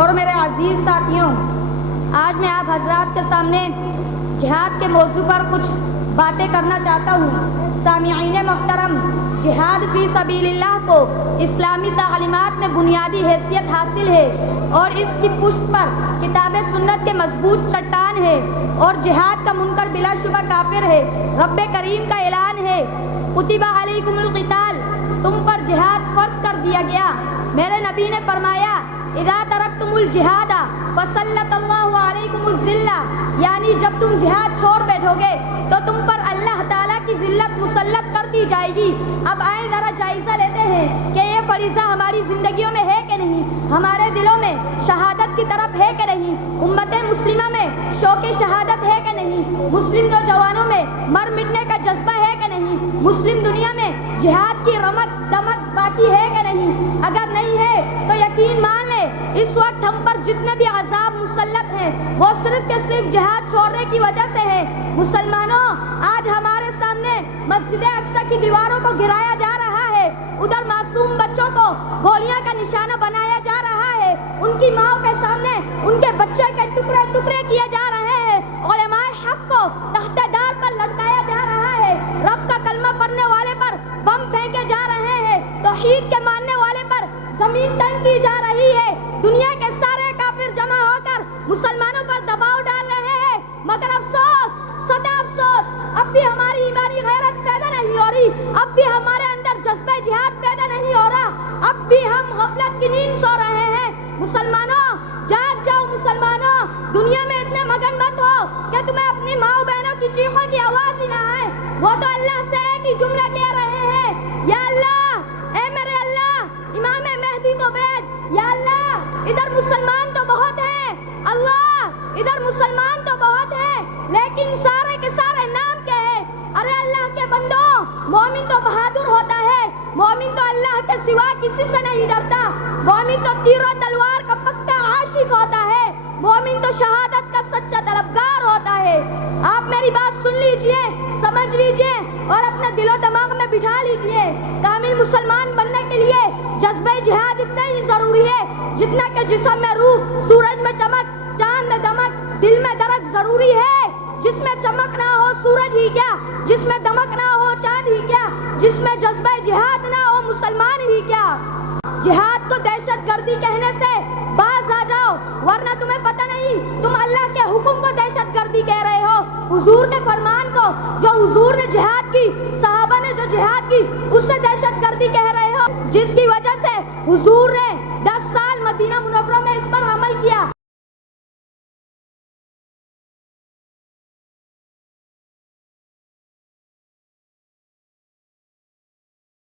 اور میرے عزیز ساتھیوں، آج میں آپ حضرات کے سامنے جہاد کے موضوع پر کچھ باتیں کرنا چاہتا ہوں۔ سامعین محترم، جہاد فی سبیل اللہ کو اسلامی تعلیمات میں بنیادی حیثیت حاصل ہے اور اس کی پشت پر کتاب سنت کے مضبوط چٹان ہے، اور جہاد کا منکر بلا شبہ کافر ہے۔ رب کریم کا اعلان ہے، کتب علیکم القتال، تم پر جہاد فرض کر دیا گیا۔ میرے نبی نے فرمایا، اذا ترکتم الجہاد فسلط اللہ علیکم الذلہ، یعنی جب تم جہاد چھوڑ بیٹھو گے تو تم پر اللہ تعالیٰ کی ذلت مسلط کر دی جائے گی۔ اب آئیں ذرا جائزہ لیتے ہیں کہ یہ فریضہ ہماری زندگیوں میں ہے کہ نہیں، ہمارے دلوں میں شہادت کی طرف ہے کہ نہیں، امت مسلمہ میں شوق شہادت ہے کہ نہیں، مسلم نوجوانوں میں مر مٹنے کا جذبہ ہے کہ نہیں، مسلم دنیا میں جہاد کی رمق دمق باقی ہے کہ نہیں؟ اگر نہیں ہے تو یقین مان لے، اس وقت ہم پر جتنے بھی عذاب مسلط ہیں وہ صرف کے صرف جہاد چھوڑنے کی وجہ سے ہے۔ مسلمانوں، آج ہمارے سامنے مسجد اقصی کی دیواروں کو گرایا جا رہا ہے، ادھر معصوم بچوں کو گولیاں کا نشانہ بنایا جا رہا ہے، ان کی ماں کے سامنے ان کے بچے کے ٹکڑے ٹکڑے کیے جا رہے ہیں، علماء حق کو تخت دار پر لٹکایا جا رہا ہے، رب کا کلمہ پڑھنے والے پر بم پھینکے جا رہے ہیں، توحید کے ماننے والے پر زمین تنگ کی جا رہی ہے، دنیا کے سارے کافر جمع ہو کر مسلمانوں پر دباؤ ڈال رہے ہیں، مگر افسوس، سدا افسوس، اب بھی ہماری ایمانی غیرت پیدا نہیں ہو رہی، اب بھی ہمارے اندر جذبہ جہاد پیدا نہیں ہو رہا، اب بھی ہم غفلت کی نیند سو رہے ہیں۔ مسلمانوں، جاگ جاؤ مسلمانوں، دنیا میں اتنے مگن مت ہو کہ تمہیں اپنی ماں بہنوں کی چیخوں کی آواز ہی نہ آئے، وہ تو اللہ سے ایک ہی جملہ کہہ رہے ہیں، یا اللہ، اے میرے اللہ، امام مہدی کو بھیج، یا اللہ، ادھر مسلمان تو بہت ہیں، اللہ، ادھر مسلمان تو بہت ہیں، لیکن سارے کے سارے نام کیا ہے؟ ارے اللہ کے بندوں، مومن تو بہادر ہوتا ہے، مومن تو اللہ کے سوا کسی سے نہیں ڈرتا، مومن تو تیر و تلوار کا پکا عاشق ہوتا ہے، مومن تو شہادت کا سچا طلبگار ہوتا ہے۔ آپ میری بات سن لیجئے، سمجھ لیجئے اور اپنے دل و دماغ میں بٹھا لیجئے، کامل مسلمان بننے کے لیے جذبہ جہاد اتنا ہی ضروری ہے جتنا کہ جسم میں روح، سورج میں چمک، چاند میں دمک، دل میں درک ضروری ہے۔ جس میں چمک نہ ہو سورج ہی کیا، جس میں دمک نہ ہو چاند ہی کیا، جس میں جذبہ جہاد نہ ہو مسلمان ہی کیا۔ جہاد کو دہشت گردی کہنے سے باز آ جاؤ، ورنہ تمہیں پتہ نہیں تم اللہ کے حکم کو دہشت گردی کہہ رہے ہو، حضور کے فرمان کو، جو حضور نے جہاد کی، صحابہ نے جو جہاد کی، اس سے دہشت گردی کہہ رہے ہو، جس کی